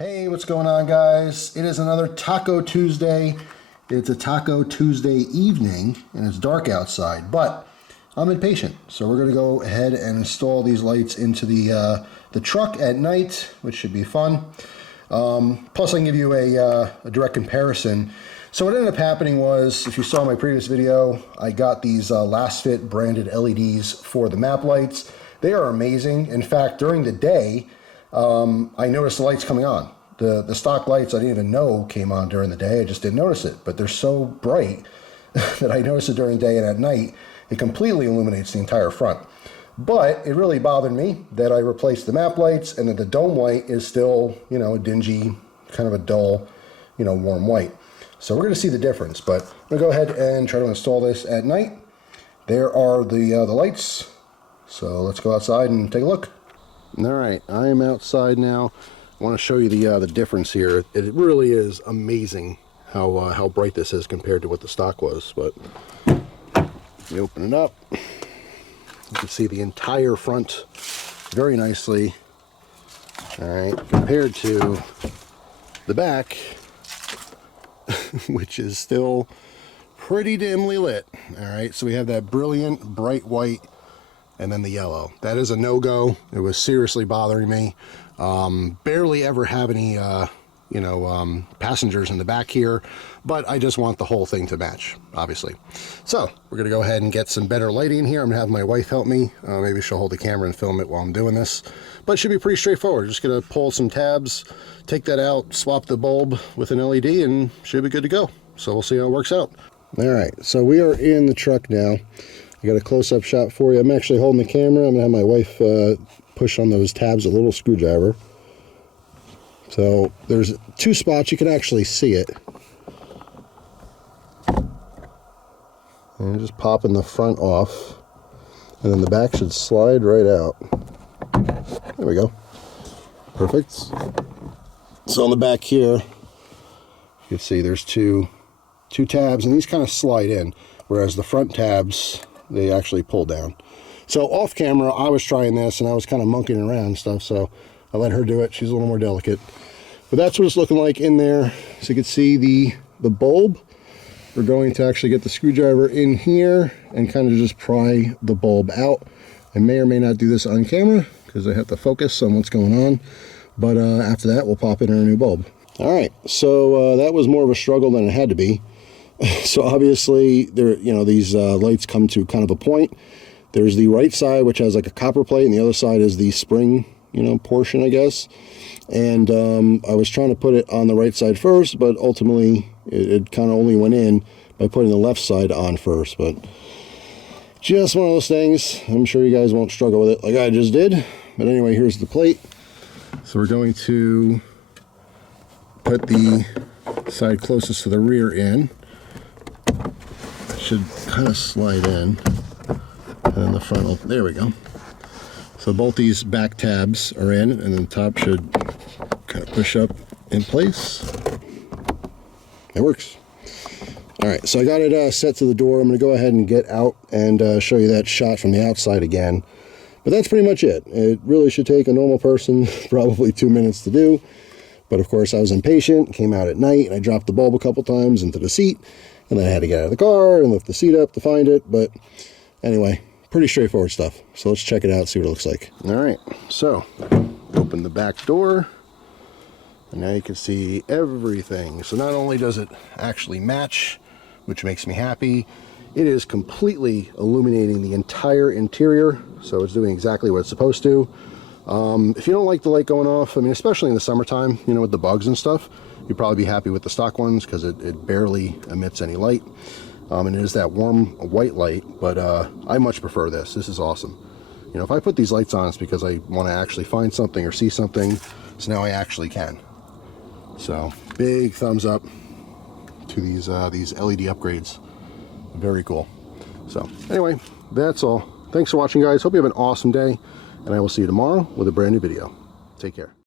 Hey, what's going on, guys? It is another Taco Tuesday. It's a Taco Tuesday evening, and it's dark outside, but I'm impatient. So we're going to go ahead and install these lights into the truck at night, which should be fun. Plus, I can give you a direct comparison. So what ended up happening was, if you saw my previous video, I got these Lasfit branded LEDs for the map lights. They are amazing. In fact, during the day, I noticed the lights coming on. The stock lights I didn't even know came on during the day. I just didn't notice it, but they're so bright that I noticed it during the day, and at night it completely illuminates the entire front. But it really bothered me that I replaced the map lights and that the dome light is still, you know, a dingy, kind of a dull, you know, warm white. So we're going to see the difference, but I'm going to go ahead and try to install this at night. There are the lights. So let's go outside and take a look. All right, I am outside now. I want to show you the difference here. It really is amazing how bright this is compared to what the stock was. But you open it up, you can see the entire front very nicely. All right, compared to the back, which is still pretty dimly lit. All right, so we have that brilliant bright white and then the yellow. That is a no-go. It was seriously bothering me. Barely ever have any passengers in the back here, but I just want the whole thing to match, obviously. So we're gonna go ahead and get some better lighting here. I'm gonna have my wife help me. Maybe she'll hold the camera and film it while I'm doing this, but it should be pretty straightforward. Just gonna pull some tabs, take that out, swap the bulb with an LED, and should be good to go. So we'll see how it works out. All right, so we are in the truck now. I got a close-up shot for you. I'm actually holding the camera. I'm gonna have my wife push on those tabs a little screwdriver. So there's two spots you can actually see it. And just popping the front off, and then the back should slide right out. There we go. Perfect. So on the back here, you can see there's two tabs, and these kind of slide in, whereas the front tabs, they actually pull down. So off camera, I was trying this and I was kind of monkeying around and stuff, so I let her do it. She's a little more delicate. But that's what it's looking like in there. So you can see the bulb. We're going to actually get the screwdriver in here and kind of just pry the bulb out. I may or may not do this on camera because I have to focus on what's going on. But after that, we'll pop in our new bulb. All right, so that was more of a struggle than it had to be. So obviously, these lights come to kind of a point. There's the right side, which has like a copper plate, and the other side is the spring, portion, I guess. And I was trying to put it on the right side first, but ultimately it kind of only went in by putting the left side on first. But just one of those things. I'm sure you guys won't struggle with it like I just did. But anyway, here's the plate. So we're going to put the side closest to the rear in. Should kind of slide in, and then the front will, there we go. So both these back tabs are in, and then the top should kind of push up in place. It works. All right, so I got it set to the door. I'm going to go ahead and get out and show you that shot from the outside again. But that's pretty much it. It really should take a normal person probably 2 minutes to do. But of course, I was impatient, came out at night, and I dropped the bulb a couple times into the seat. And then I had to get out of the car and lift the seat up to find it. But anyway, pretty straightforward stuff. So let's check it out, see what it looks like. All right, so open the back door. And now you can see everything. So not only does it actually match, which makes me happy, it is completely illuminating the entire interior. So it's doing exactly what it's supposed to. If you don't like the light going off, I mean, especially in the summertime, with the bugs and stuff, you'd probably be happy with the stock ones because it barely emits any light. And it is that warm white light, but I much prefer this. This is awesome. If I put these lights on, it's because I want to actually find something or see something, so now I actually can. So big thumbs up to these LED upgrades. Very cool. So anyway, that's all. Thanks for watching, guys. Hope you have an awesome day, and I will see you tomorrow with a brand new video. Take care.